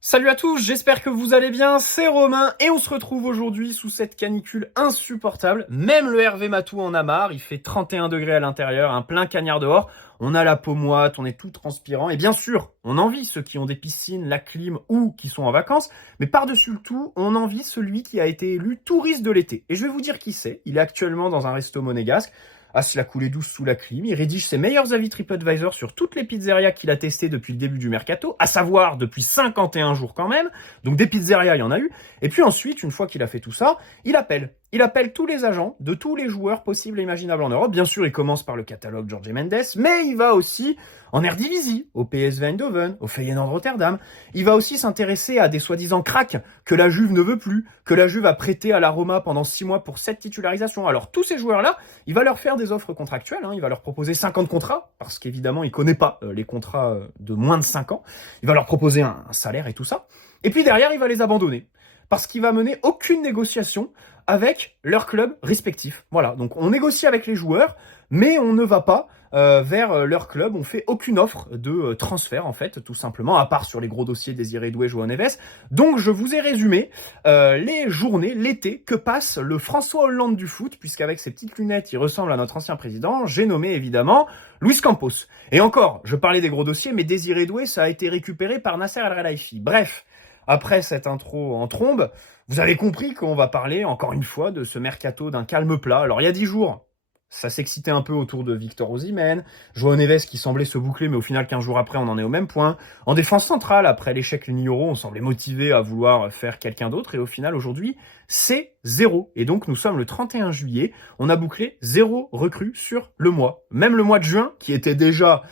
Salut à tous, j'espère que vous allez bien, c'est Romain et on se retrouve aujourd'hui sous cette canicule insupportable. Même le Hervé Matou en a marre, il fait 31 degrés à l'intérieur, un plein cagnard dehors, on a la peau moite, on est tout transpirant et bien sûr, on envie ceux qui ont des piscines, la clim ou qui sont en vacances, mais par-dessus le tout, on envie celui qui a été élu touriste de l'été. Et je vais vous dire qui c'est, il est actuellement dans un resto monégasque, à se la couler douce sous la clim. Il rédige ses meilleurs avis TripAdvisor sur toutes les pizzerias qu'il a testées depuis le début du mercato, à savoir depuis 51 jours quand même. Donc des pizzerias, il y en a eu. Et puis ensuite, une fois qu'il a fait tout ça, il appelle. Il appelle tous les agents de tous les joueurs possibles et imaginables en Europe. Bien sûr, il commence par le catalogue Jorge Mendes, mais il va aussi en Eredivisie, au PSV Eindhoven, au Feyenoord Rotterdam. Il va aussi s'intéresser à des soi-disant cracks que la Juve ne veut plus, que la Juve a prêté à la Roma pendant 6 mois pour 7 titularisations. Alors tous ces joueurs-là, il va leur faire des offres contractuelles, il va leur proposer 50 contrats, parce qu'évidemment, il connaît pas les contrats de moins de 5 ans. Il va leur proposer un salaire et tout ça. Et puis derrière, il va les abandonner. Parce qu'il va mener aucune négociation avec leurs clubs respectifs. Voilà, donc on négocie avec les joueurs, mais on ne va pas vers leur club, on fait aucune offre de transfert en fait, tout simplement, à part sur les gros dossiers Désiré Doué, João Neves. Donc je vous ai résumé les journées, l'été, que passe le François Hollande du foot, puisqu'avec ses petites lunettes, il ressemble à notre ancien président, j'ai nommé évidemment Luis Campos. Et encore, je parlais des gros dossiers, mais Désiré Doué, ça a été récupéré par Nasser El-Khelaifi. Bref, après cette intro en trombe, vous avez compris qu'on va parler, encore une fois, de ce mercato d'un calme plat. Alors, il y a 10 jours, ça s'excitait un peu autour de Victor Osimhen, João Neves qui semblait se boucler, mais au final, 15 jours après, on en est au même point. En défense centrale, après l'échec Lini-Euro, on semblait motivé à vouloir faire quelqu'un d'autre, et au final, aujourd'hui, c'est zéro. Et donc, nous sommes le 31 juillet, on a bouclé 0 recrue sur le mois. Même le mois de juin, qui était déjà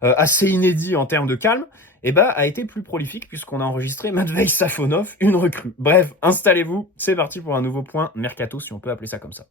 assez inédit en termes de calme, a été plus prolifique puisqu'on a enregistré Matvei Safonov, une recrue. Bref, installez-vous, c'est parti pour un nouveau point mercato, si on peut appeler ça comme ça.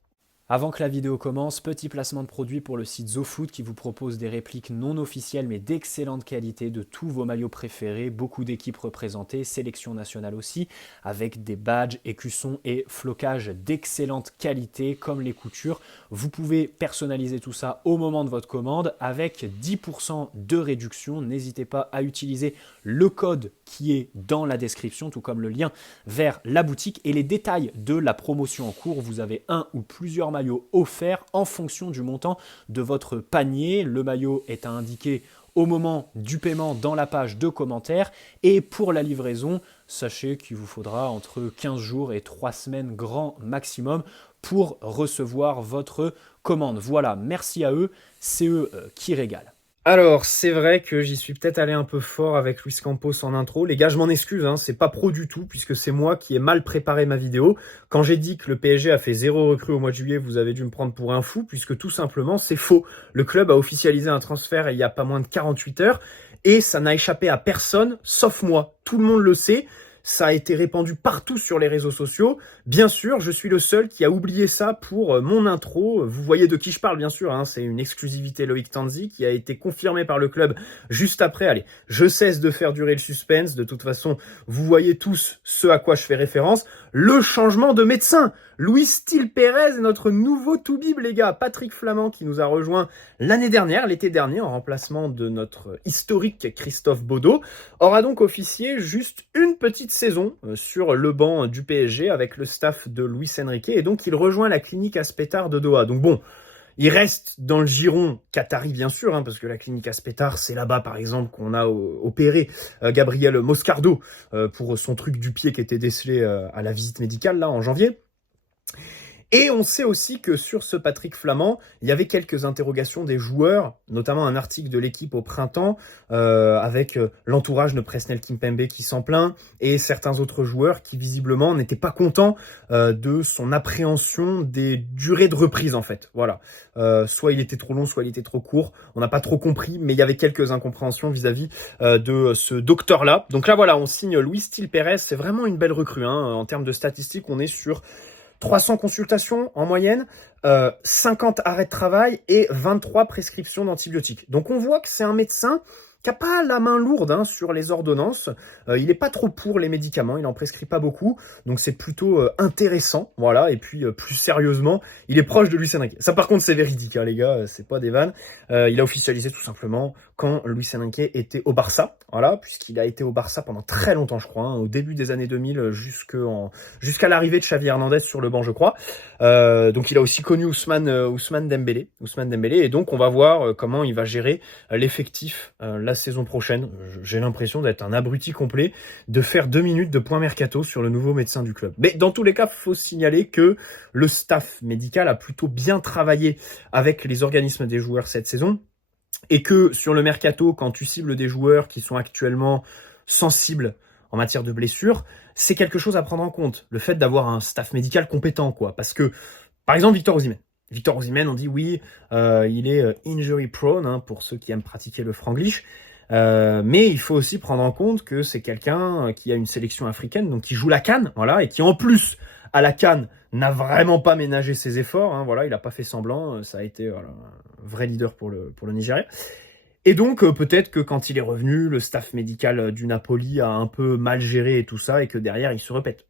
Avant que la vidéo commence, petit placement de produit pour le site ZoFoot qui vous propose des répliques non officielles mais d'excellente qualité de tous vos maillots préférés, beaucoup d'équipes représentées, sélection nationale aussi, avec des badges, écussons et flocages d'excellente qualité comme les coutures. Vous pouvez personnaliser tout ça au moment de votre commande avec 10% de réduction. N'hésitez pas à utiliser le code qui est dans la description, tout comme le lien vers la boutique et les détails de la promotion en cours. Vous avez un ou plusieurs maillot offert en fonction du montant de votre panier. Le maillot est à indiquer au moment du paiement dans la page de commentaires. Et pour la livraison, sachez qu'il vous faudra entre 15 jours et 3 semaines grand maximum pour recevoir votre commande. Voilà, merci à eux, c'est eux qui régalent. Alors, c'est vrai que j'y suis peut-être allé un peu fort avec Luis Campos en intro. Les gars, je m'en excuse, c'est pas pro du tout, puisque c'est moi qui ai mal préparé ma vidéo. Quand j'ai dit que le PSG a fait 0 recrue au mois de juillet, vous avez dû me prendre pour un fou, puisque tout simplement, c'est faux. Le club a officialisé un transfert il y a pas moins de 48 heures, et ça n'a échappé à personne, sauf moi. Tout le monde le sait. Ça a été répandu partout sur les réseaux sociaux. Bien sûr, je suis le seul qui a oublié ça pour mon intro. Vous voyez de qui je parle, bien sûr. C'est une exclusivité Loïc Tanzi qui a été confirmée par le club juste après. Allez, je cesse de faire durer le suspense. De toute façon, vous voyez tous ce à quoi je fais référence. Le changement de médecin. Luis Til Pérez est notre nouveau toubib, les gars. Patrick Flamand qui nous a rejoint l'année dernière, l'été dernier, en remplacement de notre historique Christophe Baudot, aura donc officié juste une petite saison sur le banc du PSG avec le staff de Luis Enrique, et donc il rejoint la clinique Aspetar de Doha. Donc bon, il reste dans le giron qatari bien sûr, parce que la clinique Aspetar, c'est là-bas par exemple qu'on a opéré Gabriel Moscardo pour son truc du pied qui était décelé à la visite médicale là en janvier. Et on sait aussi que sur ce Patrick Flamand, il y avait quelques interrogations des joueurs, notamment un article de l'équipe au printemps, avec l'entourage de Presnel Kimpembe qui s'en plaint, et certains autres joueurs qui visiblement n'étaient pas contents de son appréhension des durées de reprise en fait. Voilà. Soit il était trop long, soit il était trop court. On n'a pas trop compris, mais il y avait quelques incompréhensions vis-à-vis de ce docteur-là. Donc là voilà, on signe Luis Til Pérez, c'est vraiment une belle recrue. En termes de statistiques, on est sur 300 consultations en moyenne, 50 arrêts de travail et 23 prescriptions d'antibiotiques. Donc on voit que c'est un médecin qui a pas la main lourde sur les ordonnances. Il est pas trop pour les médicaments, il en prescrit pas beaucoup, donc c'est plutôt intéressant, voilà. Et puis plus sérieusement, il est proche de Luis Enrique. Ça par contre c'est véridique, les gars, c'est pas des vannes. Il a officialisé tout simplement quand Luis Enrique était au Barça, voilà, puisqu'il a été au Barça pendant très longtemps, je crois, au début des années 2000 jusqu'à l'arrivée de Xavi Hernandez sur le banc, je crois. Donc il a aussi connu Ousmane Dembélé, et donc on va voir comment il va gérer l'effectif la saison prochaine. J'ai l'impression d'être un abruti complet, de faire 2 minutes de point mercato sur le nouveau médecin du club. Mais dans tous les cas, faut signaler que le staff médical a plutôt bien travaillé avec les organismes des joueurs cette saison, et que sur le mercato, quand tu cibles des joueurs qui sont actuellement sensibles en matière de blessures, c'est quelque chose à prendre en compte, le fait d'avoir un staff médical compétent, quoi. Parce que, par exemple, Victor Osimhen, on dit oui, il est injury prone, pour ceux qui aiment pratiquer le franglish, mais il faut aussi prendre en compte que c'est quelqu'un qui a une sélection africaine, donc qui joue la CAN, voilà, et qui en plus, à la CAN, n'a vraiment pas ménagé ses efforts, voilà, il n'a pas fait semblant, ça a été voilà, un vrai leader pour le Nigeria. Et donc, peut-être que quand il est revenu, le staff médical du Napoli a un peu mal géré et tout ça, et que derrière, il se répète.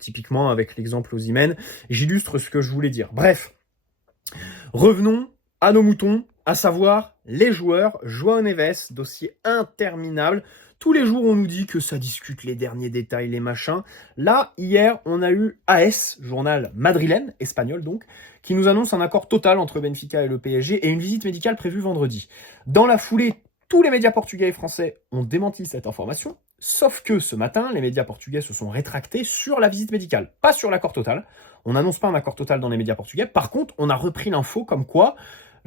Typiquement, avec l'exemple Osimhen, j'illustre ce que je voulais dire. Bref, revenons à nos moutons, à savoir les joueurs. João Neves, dossier interminable. Tous les jours, on nous dit que ça discute les derniers détails, les machins. Là, hier, on a eu AS, journal madrilène, espagnol donc, qui nous annonce un accord total entre Benfica et le PSG et une visite médicale prévue vendredi. Dans la foulée, tous les médias portugais et français ont démenti cette information, sauf que ce matin, les médias portugais se sont rétractés sur la visite médicale, pas sur l'accord total. On n'annonce pas un accord total dans les médias portugais. Par contre, on a repris l'info comme quoi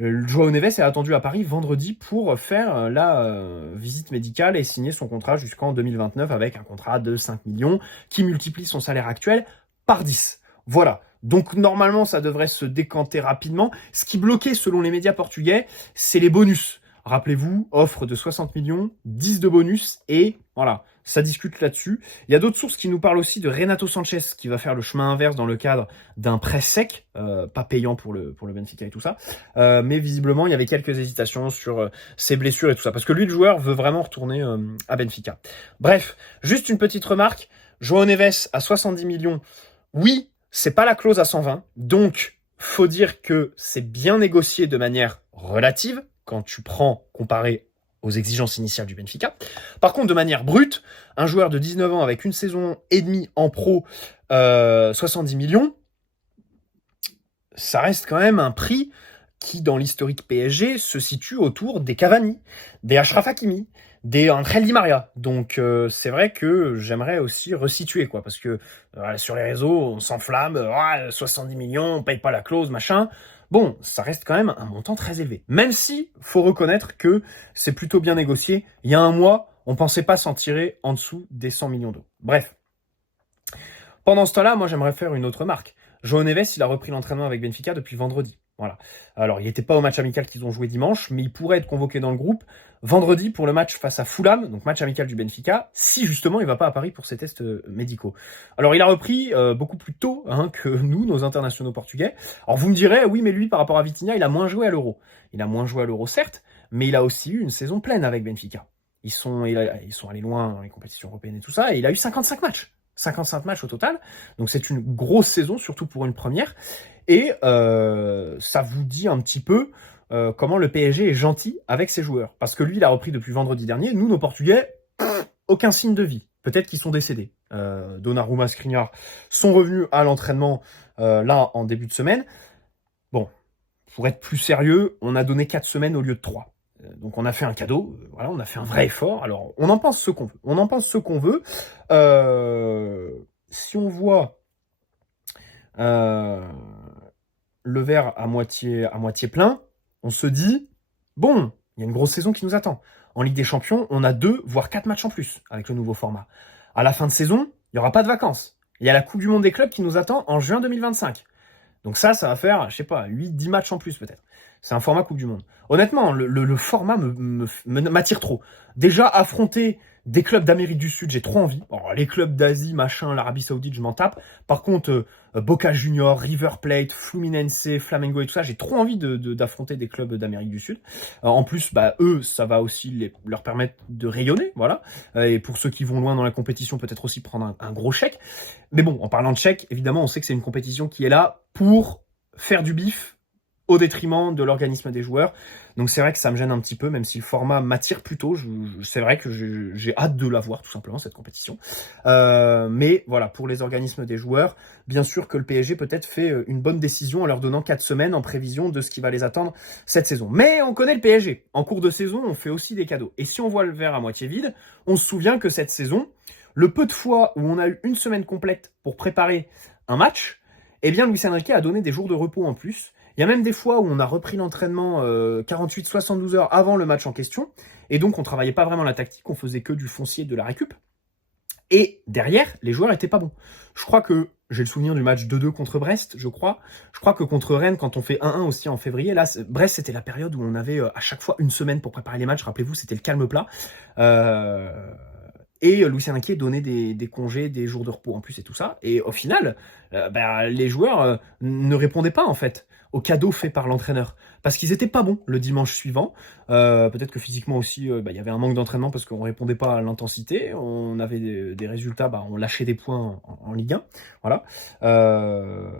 João Neves est attendu à Paris vendredi pour faire la visite médicale et signer son contrat jusqu'en 2029 avec un contrat de 5 millions qui multiplie son salaire actuel par 10. Voilà. Donc normalement, ça devrait se décanter rapidement. Ce qui bloquait selon les médias portugais, c'est les bonus. Rappelez-vous, offre de 60 millions, 10 de bonus, et voilà, ça discute là-dessus. Il y a d'autres sources qui nous parlent aussi de Renato Sanchez, qui va faire le chemin inverse dans le cadre d'un prêt sec, pas payant pour le Benfica et tout ça, mais visiblement, il y avait quelques hésitations sur ses blessures et tout ça, parce que lui, le joueur, veut vraiment retourner à Benfica. Bref, juste une petite remarque, João Neves à 70 millions, oui, c'est pas la clause à 120, donc faut dire que c'est bien négocié de manière relative, quand tu prends comparé aux exigences initiales du Benfica. Par contre, de manière brute, un joueur de 19 ans avec une saison et demie en pro, 70 millions, ça reste quand même un prix qui, dans l'historique PSG, se situe autour des Cavani, des Achraf Hakimi, des Angel Di Maria. Donc c'est vrai que j'aimerais aussi resituer, quoi, parce que sur les réseaux, on s'enflamme, 70 millions, on paye pas la clause, machin. Bon, ça reste quand même un montant très élevé. Même si, faut reconnaître que c'est plutôt bien négocié. Il y a un mois, on pensait pas s'en tirer en dessous des 100 millions d'euros. Bref. Pendant ce temps-là, moi, j'aimerais faire une autre remarque. João Neves, il a repris l'entraînement avec Benfica depuis vendredi. Voilà. Alors, il n'était pas au match amical qu'ils ont joué dimanche, mais il pourrait être convoqué dans le groupe vendredi pour le match face à Fulham, donc match amical du Benfica, si justement il va pas à Paris pour ses tests médicaux. Alors, il a repris beaucoup plus tôt que nous, nos internationaux portugais. Alors, vous me direz, oui, mais lui, par rapport à Vitinha, il a moins joué à l'Euro. Il a moins joué à l'Euro, certes, mais il a aussi eu une saison pleine avec Benfica. Ils sont allés loin dans les compétitions européennes et tout ça, et il a eu 55 matchs. 55 matchs au total, donc c'est une grosse saison, surtout pour une première, et ça vous dit un petit peu comment le PSG est gentil avec ses joueurs, parce que lui, il a repris depuis vendredi dernier, nous, nos Portugais, aucun signe de vie, peut-être qu'ils sont décédés. Donnarumma, Skriniar sont revenus à l'entraînement là, en début de semaine. Bon, pour être plus sérieux, on a donné 4 semaines au lieu de 3. Donc on a fait un cadeau, voilà, on a fait un vrai effort. Alors on en pense ce qu'on veut. Si on voit le verre à moitié plein, on se dit bon, il y a une grosse saison qui nous attend. En Ligue des Champions, on a 2 voire 4 matchs en plus avec le nouveau format. À la fin de saison, il n'y aura pas de vacances. Il y a la Coupe du Monde des clubs qui nous attend en juin 2025. Donc ça va faire, je sais pas, 8-10 matchs en plus peut-être. C'est un format Coupe du Monde. Honnêtement, le format m'attire trop. Déjà, affronter Des clubs d'Amérique du Sud, j'ai trop envie. Alors, les clubs d'Asie, machin, l'Arabie Saoudite, je m'en tape. Par contre, Boca Juniors, River Plate, Fluminense, Flamengo et tout ça, j'ai trop envie d'affronter des clubs d'Amérique du Sud. En plus, bah, eux, ça va aussi leur permettre de rayonner, voilà. Et pour ceux qui vont loin dans la compétition, peut-être aussi prendre un gros chèque. Mais bon, en parlant de chèque, évidemment, on sait que c'est une compétition qui est là pour faire du bif au détriment de l'organisme des joueurs. Donc c'est vrai que ça me gêne un petit peu, même si le format m'attire plutôt. C'est vrai que j'ai hâte de la voir, tout simplement, cette compétition. Mais voilà, pour les organismes des joueurs, bien sûr que le PSG peut-être fait une bonne décision en leur donnant 4 semaines en prévision de ce qui va les attendre cette saison. Mais on connaît le PSG. En cours de saison, on fait aussi des cadeaux. Et si on voit le verre à moitié vide, on se souvient que cette saison, le peu de fois où on a eu une semaine complète pour préparer un match, eh bien Luis Enrique a donné des jours de repos en plus. Il y a même des fois où on a repris l'entraînement 48-72 heures avant le match en question, et donc on travaillait pas vraiment la tactique, on faisait que du foncier, de la récup. Et derrière, les joueurs étaient pas bons. Je crois que j'ai le souvenir du match 2-2 contre Brest, je crois. Je crois que contre Rennes, quand on fait 1-1 aussi en février, là, Brest, c'était la période où on avait à chaque fois une semaine pour préparer les matchs. Rappelez-vous, c'était le calme plat. Et Luis Enrique donnait des congés, des jours de repos en plus et tout ça. Et au final, les joueurs ne répondaient pas en fait au cadeau fait par l'entraîneur. Parce qu'ils étaient pas bons le dimanche suivant. Peut-être que physiquement aussi, il y avait un manque d'entraînement parce qu'on répondait pas à l'intensité. On avait des résultats, on lâchait des points en Ligue 1. Voilà.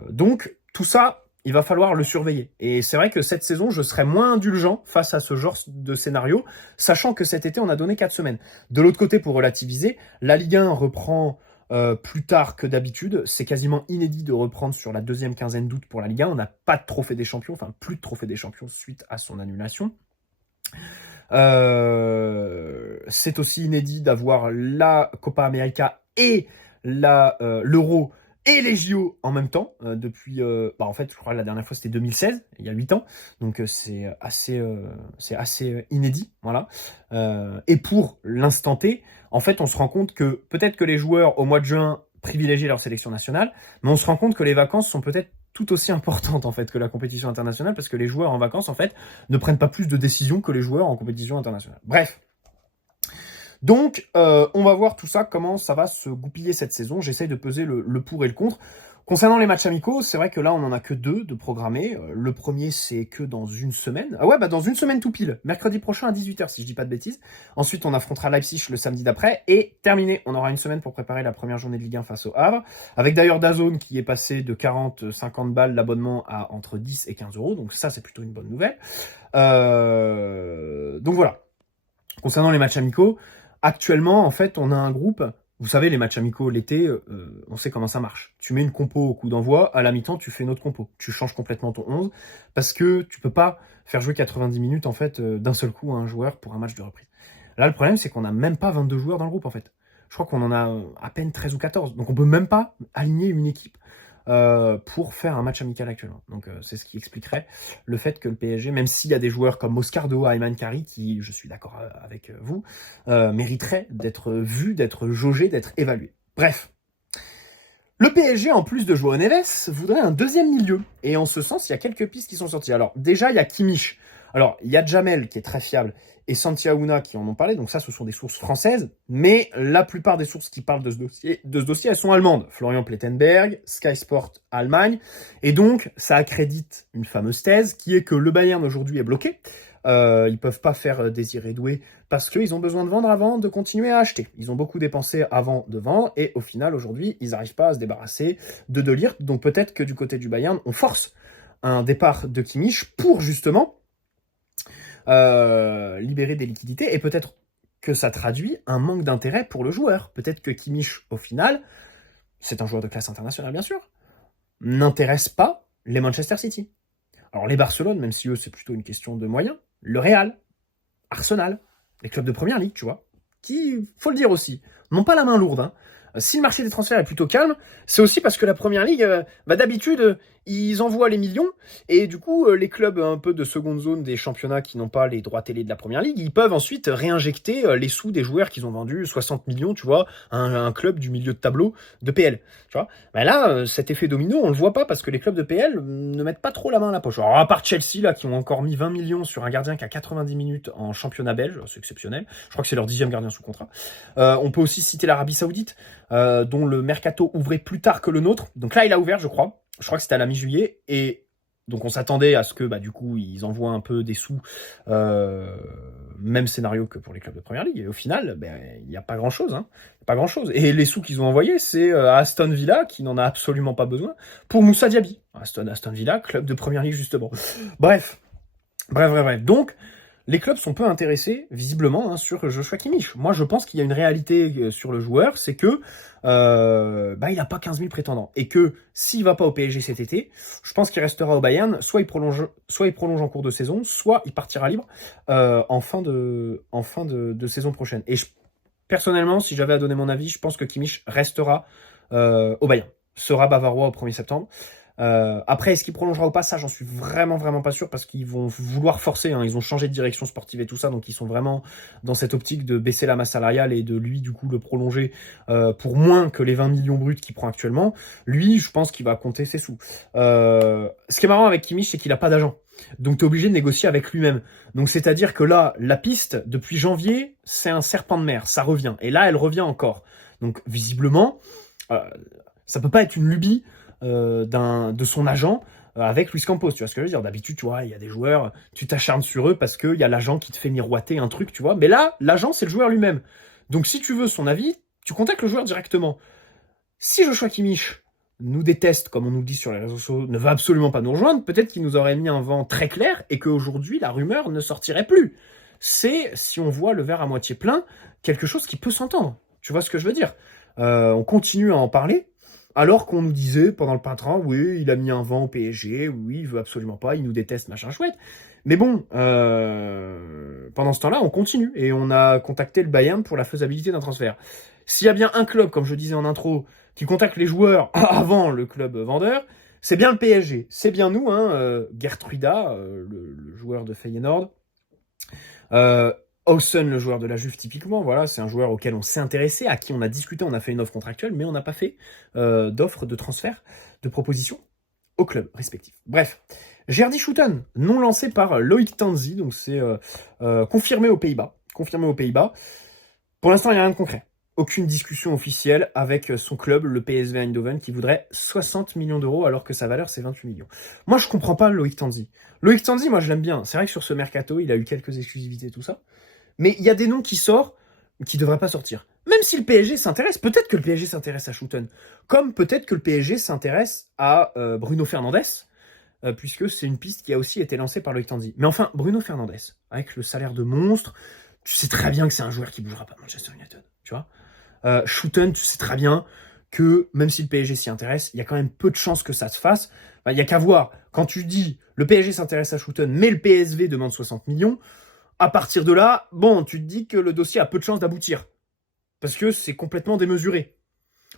Donc, tout ça, il va falloir le surveiller. Et c'est vrai que cette saison, je serai moins indulgent face à ce genre de scénario, sachant que cet été, on a donné 4 semaines. De l'autre côté, pour relativiser, la Ligue 1 reprend plus tard que d'habitude. C'est quasiment inédit de reprendre sur la deuxième quinzaine d'août pour la Ligue 1. On n'a pas de trophée des champions, enfin plus de trophée des champions suite à son annulation. C'est aussi inédit d'avoir la Copa América et l'Euro et les JO en même temps, depuis, en fait, je crois que la dernière fois c'était 2016, il y a 8 ans, donc c'est assez inédit, voilà. Et pour l'instant T, en fait, on se rend compte que peut-être que les joueurs au mois de juin privilégient leur sélection nationale, mais on se rend compte que les vacances sont peut-être tout aussi importantes en fait que la compétition internationale, parce que les joueurs en vacances en fait ne prennent pas plus de décisions que les joueurs en compétition internationale. Bref. Donc, on va voir tout ça, comment ça va se goupiller cette saison. J'essaye de peser le pour et le contre. Concernant les matchs amicaux, c'est vrai que là, on n'en a que 2 de programmés. Le premier, c'est que dans une semaine. Ah ouais, dans une semaine tout pile. Mercredi prochain à 18h, si je dis pas de bêtises. Ensuite, on affrontera Leipzig le samedi d'après. Et terminé, on aura une semaine pour préparer la première journée de Ligue 1 face au Havre. Avec d'ailleurs DAZN qui est passé de 40-50 balles l'abonnement à entre 10 et 15 euros. Donc ça, c'est plutôt une bonne nouvelle. Donc voilà. Concernant les matchs amicaux, actuellement, en fait, on a un groupe. Vous savez, les matchs amicaux l'été, on sait comment ça marche. Tu mets une compo au coup d'envoi, à la mi-temps, tu fais une autre compo. Tu changes complètement ton 11 parce que tu peux pas faire jouer 90 minutes en fait d'un seul coup à un joueur pour un match de reprise. Là, le problème, c'est qu'on n'a même pas 22 joueurs dans le groupe en fait. Je crois qu'on en a à peine 13 ou 14. Donc on peut même pas aligner une équipe pour faire un match amical actuellement. Donc c'est ce qui expliquerait le fait que le PSG, même s'il y a des joueurs comme Moscardo, Ayman Kari, qui, je suis d'accord avec vous, mériteraient d'être vus, d'être jaugés, d'être évalués. Bref. Le PSG, en plus de João Neves, voudrait un deuxième milieu. Et en ce sens, il y a quelques pistes qui sont sorties. Alors déjà, il y a Kimmich. Alors, il y a Jamel qui est très fiable et Santiaouna qui en ont parlé. Donc ça, ce sont des sources françaises. Mais la plupart des sources qui parlent de ce dossier, elles sont allemandes. Florian Plettenberg, Sky Sport Allemagne. Et donc, ça accrédite une fameuse thèse qui est que le Bayern aujourd'hui est bloqué. Ils peuvent pas faire Désiré Doué parce qu'ils ont besoin de vendre avant de continuer à acheter. Ils ont beaucoup dépensé avant de vendre et au final, aujourd'hui, ils n'arrivent pas à se débarrasser de De Ligt. Donc peut-être que du côté du Bayern, on force un départ de Kimmich pour justement libérer des liquidités et peut-être que ça traduit un manque d'intérêt pour le joueur. Peut-être que Kimmich, au final, c'est un joueur de classe internationale bien sûr, n'intéresse pas les Manchester City. Alors les Barcelone, même si eux c'est plutôt une question de moyens, le Real, Arsenal, les clubs de première ligue, tu vois, qui, faut le dire aussi, n'ont pas la main lourde. Si le marché des transferts est plutôt calme, c'est aussi parce que la première ligue, d'habitude, ils envoient les millions, et du coup, les clubs un peu de seconde zone des championnats qui n'ont pas les droits télé de la première ligue, ils peuvent ensuite réinjecter les sous des joueurs qu'ils ont vendus 60 millions, tu vois, à un club du milieu de tableau de PL. Tu vois, ben là, cet effet domino, on le voit pas parce que les clubs de PL ne mettent pas trop la main à la poche. Alors, à part Chelsea, là, qui ont encore mis 20 millions sur un gardien qui a 90 minutes en championnat belge, c'est exceptionnel. Je crois que c'est leur 10e gardien sous contrat. On peut aussi citer l'Arabie Saoudite, dont le mercato ouvrait plus tard que le nôtre. Donc là, il a ouvert, je crois. Je crois que c'était à la mi-juillet. Et donc, on s'attendait à ce que, du coup, ils envoient un peu des sous. Même scénario que pour les clubs de première ligue. Et au final, il n'y a pas grand-chose. Hein. Pas grand-chose. Et les sous qu'ils ont envoyés, c'est à Aston Villa, qui n'en a absolument pas besoin, pour Moussa Diaby. Aston Villa, club de première ligue, justement. Bref. Donc, les clubs sont peu intéressés, visiblement, sur Joshua Kimmich. Moi, je pense qu'il y a une réalité sur le joueur, c'est que il n'a pas 15 000 prétendants. Et que s'il va pas au PSG cet été, je pense qu'il restera au Bayern, soit il prolonge en cours de saison, soit il partira libre en fin de saison prochaine. Et personnellement, si j'avais à donner mon avis, je pense que Kimmich restera au Bayern. Sera bavarois au 1er septembre. Après, est-ce qu'il prolongera ou pas? Ça, j'en suis vraiment pas sûr parce qu'ils vont vouloir forcer. Hein. Ils ont changé de direction sportive et tout ça, donc ils sont vraiment dans cette optique de baisser la masse salariale et de lui, du coup, le prolonger pour moins que les 20 millions bruts qu'il prend actuellement. Lui, je pense qu'il va compter ses sous. Ce qui est marrant avec Kimmich, c'est qu'il a pas d'agent. Donc t'es obligé de négocier avec lui-même. Donc c'est-à-dire que là, la piste, depuis janvier, c'est un serpent de mer. Ça revient. Et là, elle revient encore. Donc visiblement, ça peut pas être une lubie de son agent avec Luis Campos, tu vois ce que je veux dire. D'habitude, tu vois, il y a des joueurs, tu t'acharnes sur eux parce qu'il y a l'agent qui te fait miroiter un truc, tu vois. Mais là, l'agent, c'est le joueur lui-même. Donc si tu veux son avis, tu contactes le joueur directement. Si Joshua Kimmich nous déteste, comme on nous dit sur les réseaux sociaux, ne veut absolument pas nous rejoindre, peut-être qu'il nous aurait mis un vent très clair et qu'aujourd'hui, la rumeur ne sortirait plus. C'est, si on voit le verre à moitié plein, quelque chose qui peut s'entendre. Tu vois ce que je veux dire? On continue à en parler, alors qu'on nous disait pendant le printemps, oui, il a mis un vent au PSG, oui, il veut absolument pas, il nous déteste, machin chouette. Mais bon, pendant ce temps-là, on continue et on a contacté le Bayern pour la faisabilité d'un transfert. S'il y a bien un club, comme je disais en intro, qui contacte les joueurs avant le club vendeur, c'est bien le PSG. C'est bien nous, Gertruida, le joueur de Feyenoord. Hausen, le joueur de la Juve, typiquement, voilà, c'est un joueur auquel on s'est intéressé, à qui on a discuté, on a fait une offre contractuelle, mais on n'a pas fait d'offre de transfert, de proposition au club respectif. Bref, Gerdy Schouten, non lancé par Loïc Tanzi, donc c'est confirmé aux Pays-Bas. Pour l'instant, il n'y a rien de concret. Aucune discussion officielle avec son club, le PSV Eindhoven, qui voudrait 60 millions d'euros alors que sa valeur c'est 28 millions. Moi, je comprends pas Loïc Tanzi. Loïc Tanzi, moi, je l'aime bien. C'est vrai que sur ce mercato, il a eu quelques exclusivités, tout ça. Mais il y a des noms qui sortent qui ne devraient pas sortir. Même si le PSG s'intéresse, peut-être que le PSG s'intéresse à Schouten. Comme peut-être que le PSG s'intéresse à Bruno Fernandes, puisque c'est une piste qui a aussi été lancée par Loïc Tanzi. Mais enfin, Bruno Fernandes, avec le salaire de monstre, tu sais très bien que c'est un joueur qui bougera pas Manchester United, tu vois. Schouten, tu sais très bien que même si le PSG s'y intéresse, il y a quand même peu de chances que ça se fasse. Il y a qu'à voir. Quand tu dis le PSG s'intéresse à Schouten, mais le PSV demande 60 millions, à partir de là, bon, tu te dis que le dossier a peu de chances d'aboutir. Parce que c'est complètement démesuré.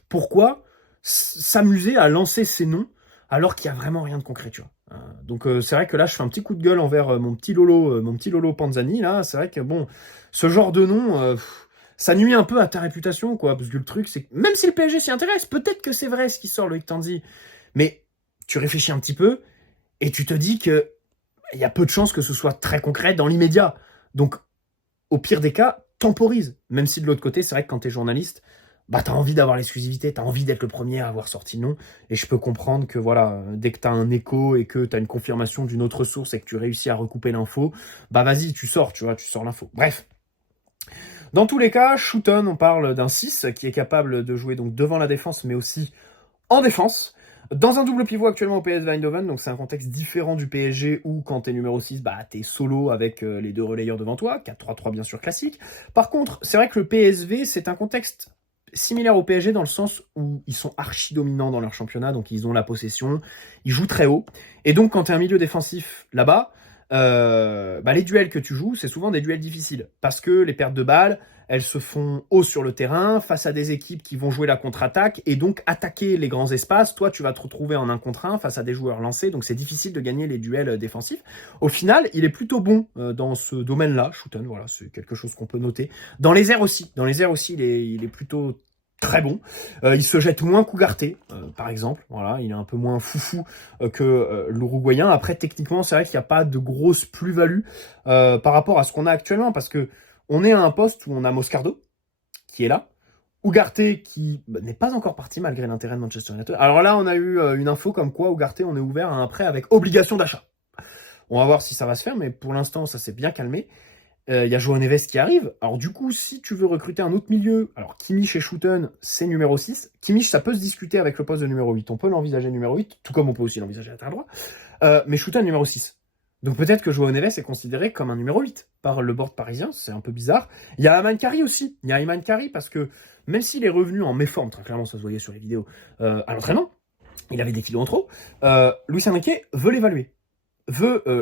Pourquoi s'amuser à lancer ces noms alors qu'il n'y a vraiment rien de concret, tu vois. Donc c'est vrai que là, je fais un petit coup de gueule envers mon petit Lolo Panzani, là. C'est vrai que, bon, ce genre de nom... ça nuit un peu à ta réputation, quoi, parce que le truc, c'est que même si le PSG s'y intéresse, peut-être que c'est vrai ce qui sort, Loïc Tanzi, mais tu réfléchis un petit peu, et tu te dis que il y a peu de chances que ce soit très concret dans l'immédiat. Donc, au pire des cas, temporise. Même si de l'autre côté, c'est vrai que quand t'es journaliste, t'as envie d'avoir l'exclusivité, t'as envie d'être le premier à avoir sorti le nom, et je peux comprendre que, voilà, dès que t'as un écho et que t'as une confirmation d'une autre source et que tu réussis à recouper l'info, vas-y, tu sors l'info. Bref. Dans tous les cas, Schouten, on parle d'un 6 qui est capable de jouer donc devant la défense, mais aussi en défense. Dans un double pivot actuellement au PSV Eindhoven, donc c'est un contexte différent du PSG où quand t'es numéro 6, t'es solo avec les deux relayeurs devant toi, 4-3-3 bien sûr classique. Par contre, c'est vrai que le PSV, c'est un contexte similaire au PSG dans le sens où ils sont archi dominants dans leur championnat, donc ils ont la possession, ils jouent très haut. Et donc quand t'es un milieu défensif là-bas, les duels que tu joues, c'est souvent des duels difficiles parce que les pertes de balles, elles se font haut sur le terrain, face à des équipes qui vont jouer la contre-attaque, et donc attaquer les grands espaces. Toi, tu vas te retrouver en 1 contre 1 face à des joueurs lancés, donc c'est difficile de gagner les duels défensifs. Au final, il est plutôt bon dans ce domaine-là, Schouten, voilà, c'est quelque chose qu'on peut noter. Dans les airs aussi, il est plutôt très bon. Il se jette moins qu'Ougarté, par exemple. Voilà, il est un peu moins foufou que l'Uruguayen. Après, techniquement, c'est vrai qu'il n'y a pas de grosse plus-value par rapport à ce qu'on a actuellement, parce que on est à un poste où on a Moscardo, qui est là, Ugarte, qui n'est pas encore parti malgré l'intérêt de Manchester United. Alors là, on a eu une info comme quoi Ugarte, on est ouvert à un prêt avec obligation d'achat. On va voir si ça va se faire, mais pour l'instant, ça s'est bien calmé. Il y a João Neves qui arrive. Alors du coup, si tu veux recruter un autre milieu, alors Kimmich et Schouten, c'est numéro 6. Kimmich, ça peut se discuter avec le poste de numéro 8. On peut l'envisager numéro 8, tout comme on peut aussi l'envisager à droit. Mais Schouten, numéro 6. Donc peut-être que João Neves est considéré comme un numéro 8 par le board parisien, c'est un peu bizarre. Il y a Ayman Kari aussi. Il y a Ayman Kari parce que même s'il est revenu en méforme, très clairement ça se voyait sur les vidéos, à l'entraînement, il avait des kilos en trop, Luis Enrique veut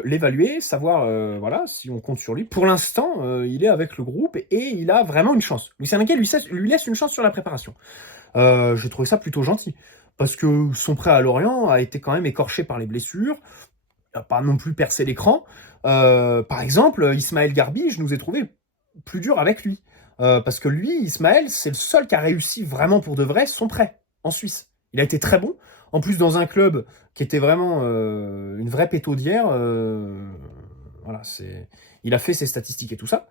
l'évaluer, savoir voilà si on compte sur lui. Pour l'instant, il est avec le groupe et il a vraiment une chance. Luis Enrique lui laisse une chance sur la préparation. J'ai trouvé ça plutôt gentil parce que son prêt à Lorient a été quand même écorché par les blessures. Il n'a pas non plus percé l'écran. Par exemple, Ismaël Garbi, je nous ai trouvé plus dur avec lui. Parce que lui, Ismaël, c'est le seul qui a réussi vraiment pour de vrai son prêt en Suisse. Il a été très bon. En plus, dans un club qui était vraiment une vraie pétaudière. Voilà, il a fait ses statistiques et tout ça.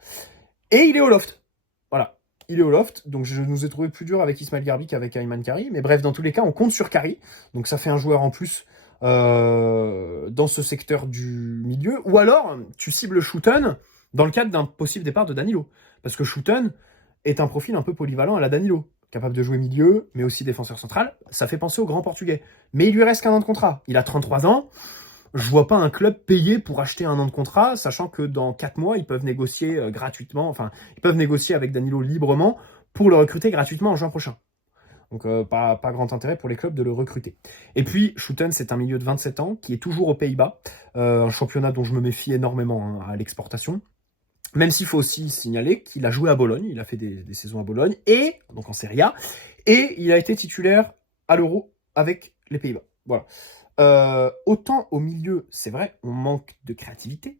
Et il est au loft. Voilà. Il est au loft, donc je nous ai trouvé plus dur avec Ismaël Garbi qu'avec Ayman Kari. Mais bref, dans tous les cas, on compte sur Kari. Donc ça fait un joueur en plus dans ce secteur du milieu. Ou alors, tu cibles Schouten dans le cadre d'un possible départ de Danilo. Parce que Schouten est un profil un peu polyvalent à la Danilo. Capable de jouer milieu, mais aussi défenseur central. Ça fait penser au grand portugais. Mais il lui reste qu'un an de contrat. Il a 33 ans. Je vois pas un club payer pour acheter un an de contrat, sachant que dans 4 mois, ils peuvent négocier gratuitement. Enfin, ils peuvent négocier avec Danilo librement pour le recruter gratuitement en juin prochain. Donc pas grand intérêt pour les clubs de le recruter. Et puis, Schouten, c'est un milieu de 27 ans qui est toujours aux Pays-Bas. Un championnat dont je me méfie énormément à l'exportation. Même s'il faut aussi signaler qu'il a joué à Bologne, il a fait des saisons à Bologne, et donc en Serie A, et il a été titulaire à l'Euro avec les Pays-Bas. Voilà. Autant au milieu, c'est vrai, on manque de créativité.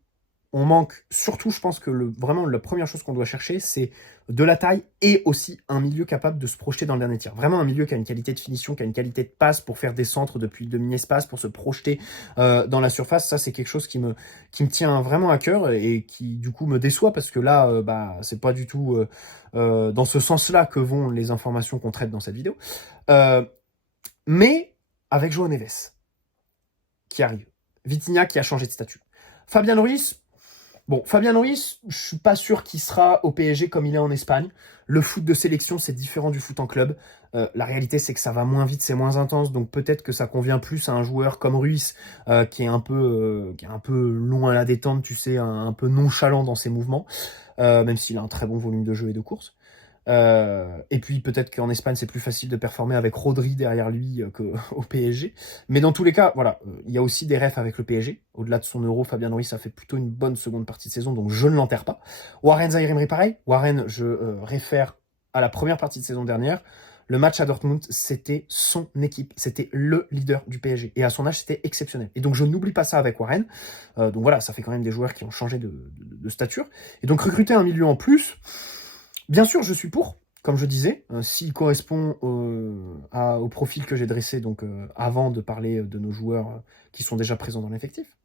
On manque, surtout, je pense que vraiment la première chose qu'on doit chercher, c'est de la taille et aussi un milieu capable de se projeter dans le dernier tir. Vraiment un milieu qui a une qualité de finition, qui a une qualité de passe pour faire des centres depuis le demi-espace, pour se projeter dans la surface. Ça, c'est quelque chose qui me tient vraiment à cœur et qui, du coup, me déçoit parce que là, c'est pas du tout dans ce sens-là que vont les informations qu'on traite dans cette vidéo. Mais avec João Neves qui arrive, Vitinha qui a changé de statut, Fabian Ruiz. Bon, Fabian Ruiz, je suis pas sûr qu'il sera au PSG comme il est en Espagne. Le foot de sélection, c'est différent du foot en club. La réalité, c'est que ça va moins vite, c'est moins intense, donc peut-être que ça convient plus à un joueur comme Ruiz, qui est un peu long à la détente, tu sais, un peu nonchalant dans ses mouvements, même s'il a un très bon volume de jeu et de course. Et puis peut-être qu'en Espagne c'est plus facile de performer avec Rodri derrière lui qu'au PSG. Mais dans tous les cas, voilà, il y a aussi des refs avec le PSG. Au-delà de son Euro, Fabian Ruiz a fait plutôt une bonne seconde partie de saison, donc je ne l'enterre pas. Warren Zaïre-Emery, pareil. Warren, je réfère à la première partie de saison dernière. Le match à Dortmund, c'était son équipe, c'était le leader du PSG. Et à son âge, c'était exceptionnel. Et donc je n'oublie pas ça avec Warren. Donc voilà, ça fait quand même des joueurs qui ont changé de stature. Et donc recruter un milieu en plus. Bien sûr, je suis pour, comme je disais, s'il correspond au profil que j'ai dressé donc avant de parler de nos joueurs qui sont déjà présents dans l'effectif.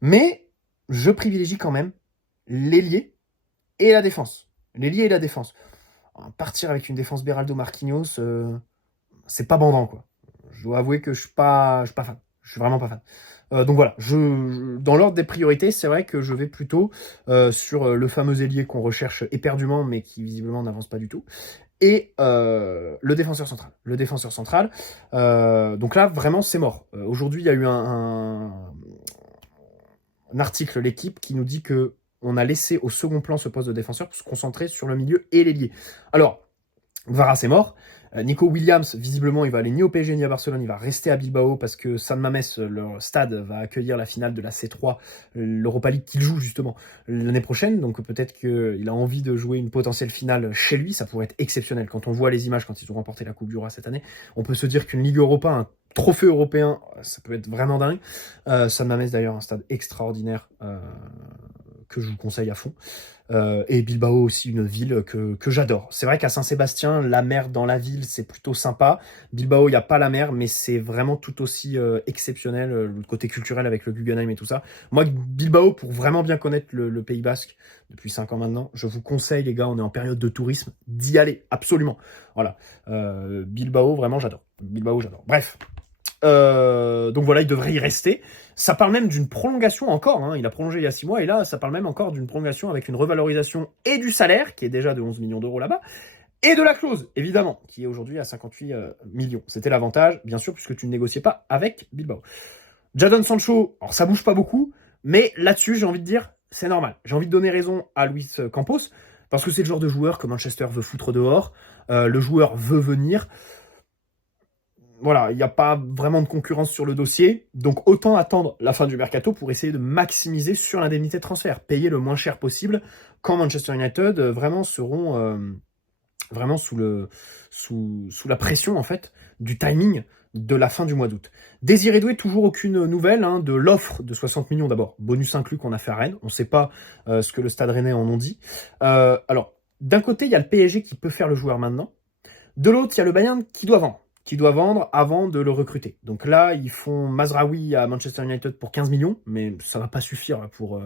Mais je privilégie quand même l'ailier et la défense. L'ailier et la défense. Partir avec une défense Beraldo Marquinhos, c'est pas bandant, quoi. Je dois avouer que je suis pas fan. Je suis vraiment pas fan. Donc voilà, dans l'ordre des priorités, c'est vrai que je vais plutôt sur le fameux ailier qu'on recherche éperdument, mais qui visiblement n'avance pas du tout, et le défenseur central. Le défenseur central, donc là, vraiment, c'est mort. Aujourd'hui, il y a eu un article, l'équipe, qui nous dit que on a laissé au second plan ce poste de défenseur pour se concentrer sur le milieu et l'ailier. Alors, Vara, c'est mort. Nico Williams, visiblement, il va aller ni au PSG ni à Barcelone, il va rester à Bilbao parce que San Mamés, leur stade, va accueillir la finale de la C3, l'Europa League qu'il joue justement l'année prochaine. Donc peut-être qu'il a envie de jouer une potentielle finale chez lui. Ça pourrait être exceptionnel. Quand on voit les images, quand ils ont remporté la Coupe du Roi cette année, on peut se dire qu'une Ligue Europa, un trophée européen, ça peut être vraiment dingue. San Mamés d'ailleurs, un stade extraordinaire que je vous conseille à fond. Et Bilbao aussi, une ville que j'adore. C'est vrai qu'à Saint-Sébastien, la mer dans la ville, c'est plutôt sympa. Bilbao, il n'y a pas la mer, mais c'est vraiment tout aussi exceptionnel, le côté culturel avec le Guggenheim et tout ça. Moi, Bilbao, pour vraiment bien connaître le Pays Basque, depuis 5 ans maintenant, je vous conseille, les gars, on est en période de tourisme, d'y aller, absolument. Voilà. Bilbao, vraiment, j'adore. Bilbao, j'adore. Bref. Donc voilà, il devrait y rester. Ça parle même d'une prolongation encore, hein. Il a prolongé il y a 6 mois, et là, ça parle même encore d'une prolongation avec une revalorisation et du salaire, qui est déjà de 11 millions d'euros là-bas, et de la clause, évidemment, qui est aujourd'hui à 58 millions. C'était l'avantage, bien sûr, puisque tu ne négociais pas avec Bilbao. Jadon Sancho, alors ça bouge pas beaucoup, mais là-dessus, j'ai envie de dire, c'est normal. J'ai envie de donner raison à Luis Campos, parce que c'est le genre de joueur que Manchester veut foutre dehors, le joueur veut venir. Voilà, il n'y a pas vraiment de concurrence sur le dossier, donc autant attendre la fin du mercato pour essayer de maximiser sur l'indemnité de transfert, payer le moins cher possible quand Manchester United vraiment seront vraiment sous la pression en fait du timing de la fin du mois d'août. Désiré Doué, toujours aucune nouvelle de l'offre de 60 millions d'abord, bonus inclus qu'on a fait à Rennes, on ne sait pas ce que le Stade Rennais en ont dit. Alors, d'un côté, il y a le PSG qui peut faire le joueur maintenant, de l'autre, il y a le Bayern qui doit vendre avant de le recruter. Donc là, ils font Mazraoui à Manchester United pour 15 millions, mais ça va pas suffire pour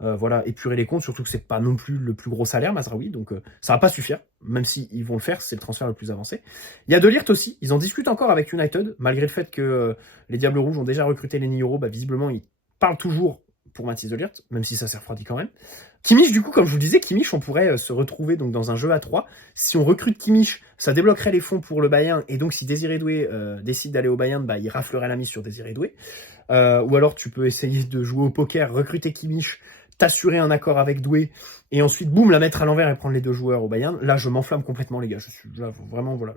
voilà, épurer les comptes, surtout que c'est pas non plus le plus gros salaire, Mazraoui, donc ça va pas suffire, même si ils vont le faire, c'est le transfert le plus avancé. Il y a De Ligt aussi, ils en discutent encore avec United, malgré le fait que les Diables Rouges ont déjà recruté Lenny Yoro, visiblement ils parlent toujours pour Mathis De Ligt, même si ça s'est refroidi quand même. Kimmich, du coup, comme je vous le disais, Kimmich, on pourrait se retrouver donc dans un jeu à 3. Si on recrute Kimmich, ça débloquerait les fonds pour le Bayern, et donc si Désiré Doué décide d'aller au Bayern, il raflerait la mise sur Désiré Doué. Ou alors tu peux essayer de jouer au poker, recruter Kimmich, t'assurer un accord avec Doué, et ensuite, boum, la mettre à l'envers et prendre les 2 joueurs au Bayern. Là, je m'enflamme complètement, les gars. Je suis là, vraiment, voilà.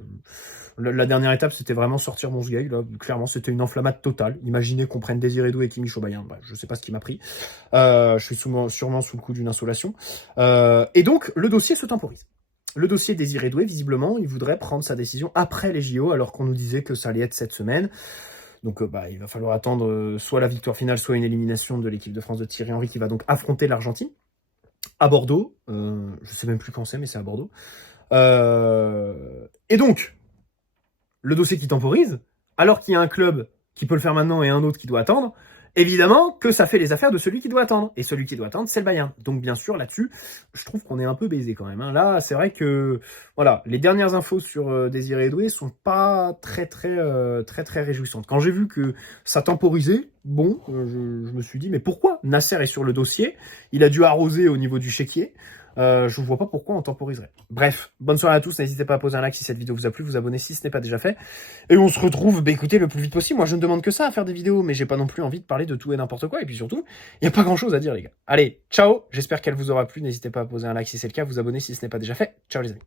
La dernière étape, c'était vraiment sortir mon sgeg. Là, clairement, c'était une enflammade totale. Imaginez qu'on prenne Désiré Doué et Kimmich au Bayern. Je sais pas ce qui m'a pris. Je suis sûrement sous le coup d'une insolation. Et donc, le dossier se temporise. Le dossier Désiré Doué, visiblement, il voudrait prendre sa décision après les JO, alors qu'on nous disait que ça allait être cette semaine. Donc il va falloir attendre soit la victoire finale, soit une élimination de l'équipe de France de Thierry Henry, qui va donc affronter l'Argentine à Bordeaux. Je sais même plus quand c'est, mais c'est à Bordeaux. Et donc, le dossier qui temporise, alors qu'il y a un club qui peut le faire maintenant et un autre qui doit attendre, évidemment que ça fait les affaires de celui qui doit attendre. Et celui qui doit attendre, c'est le Bayern. Donc bien sûr, là-dessus, je trouve qu'on est un peu baisé quand même. Là, c'est vrai que voilà, les dernières infos sur Désiré Doué sont pas très réjouissantes. Quand j'ai vu que ça temporisait, bon, je me suis dit, mais pourquoi? Nasser est sur le dossier, il a dû arroser au niveau du chéquier. Je ne vois pas pourquoi on temporiserait. Bref, bonne soirée à tous, n'hésitez pas à poser un like si cette vidéo vous a plu, vous abonner si ce n'est pas déjà fait. Et on se retrouve, écoutez, le plus vite possible. Moi, je ne demande que ça à faire des vidéos, mais j'ai pas non plus envie de parler de tout et n'importe quoi. Et puis surtout, il n'y a pas grand chose à dire, les gars. Allez, ciao, j'espère qu'elle vous aura plu. N'hésitez pas à poser un like si c'est le cas, vous abonner si ce n'est pas déjà fait. Ciao les amis.